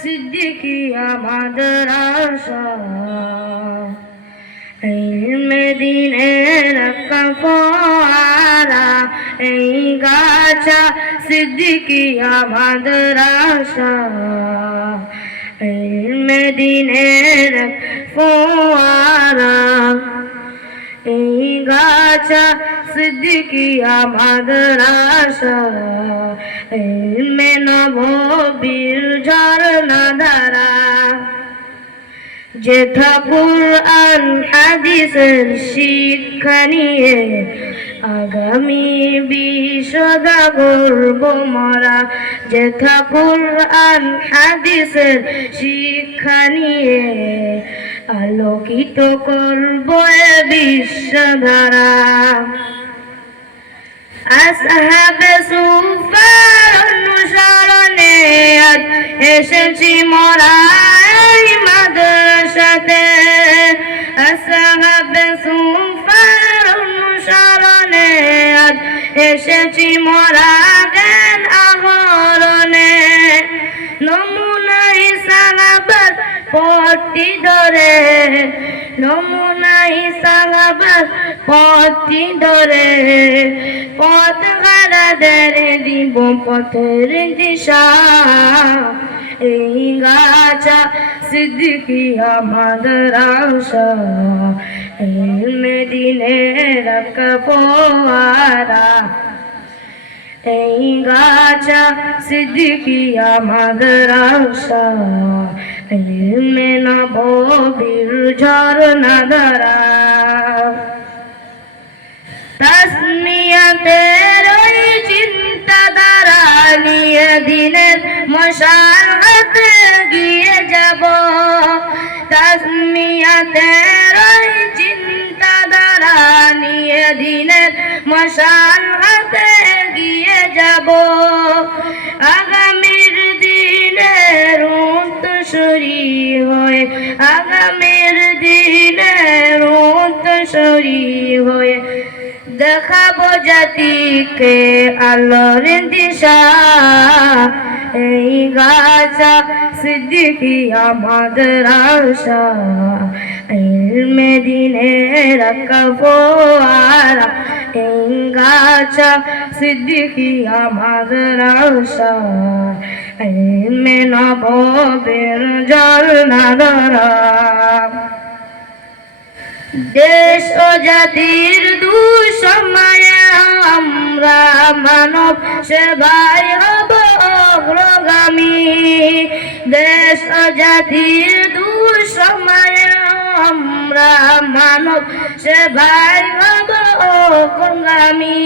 সিদ্দিকী আমাদের আশা ইলমে দ্বীনের ফোয়ারা এই গাছা সিদ্দিকী আমাদের আশা ইলমে দ্বীনের ফোয়ারা এই গাছা সিদ্দিকী আমাদের আশা ইলমে নববীর ঝরনা ধারা যেথা কুরআন হাদিসের শিক্ষা নিয়ে আগামী বিশ্বদা গর্ব মরা যেথা কুরআন হাদিসের শিক্ষা নিয়ে আলোকিত করব এ বিশ্বধারা আসহাবে সুফার অনুসরণে আজ এসেছি মোরা এই মাদ্রাসাতে আসহাবে সুফার অনুসরণে আজ এসেছি মোরা জ্ঞান আহরণে নমুনা সাহাবার পথটি ধরে নমুনা সাহাবার পথটি ধরে পথ হারাদের দিব পথের দিশা এই গাছা সিদ্দিকী আমাদের আশা ইলমে দ্বীনের ফোয়ারা এই গাছা সিদ্দিকী আমাদের আশা ইলমে নববীর ঝরনা ধারা তাসমিয়াতের ওই চিন্তাধারা নিয়ে দিনের মশালতে গিয়ে যাব তাসমিয়াতের ওই চিন্তাধারা নিয়ে দিনের মশালতে গিয়ে যাব আগামীর দিনের উত্তরসূরি হয়ে আগামীর দিনের উত্তরসূরি হয়ে দেখাবো জাতিকে আলোর দিশা এই গাছা সিদ্দিকী আমাদের আশা ইলমে দ্বীনের ফোয়ারা এই গাছা সিদ্দিকী আমাদের আশা ইলমে নববীর ঝরনা ধারা দেশ ও জাতির দুঃসময়ে আমরা মানব সেবায় হব অগ্রগামী দেশ ও জাতির দুঃসময়ে আমরা মানব সেবায় হব অগ্রগামী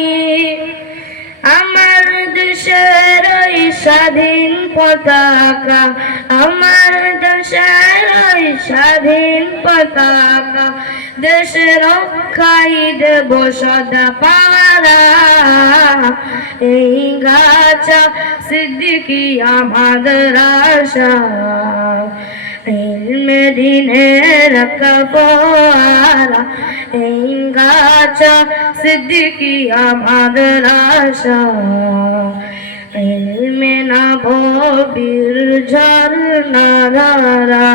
আমার দেশের ওই স্বাধীন পতাকা আমার দেশের ওই স্বাধীন পতাকা দেশের রক্ষাই দেব সদা পাহারা এই গাছা সিদ্দিকী আমাদের আশা ইলমে দ্বীনের ফোয়ারা এই গাছা সিদ্দিকী আমাদের আশা ইলমে নববীর ঝরনা ধারা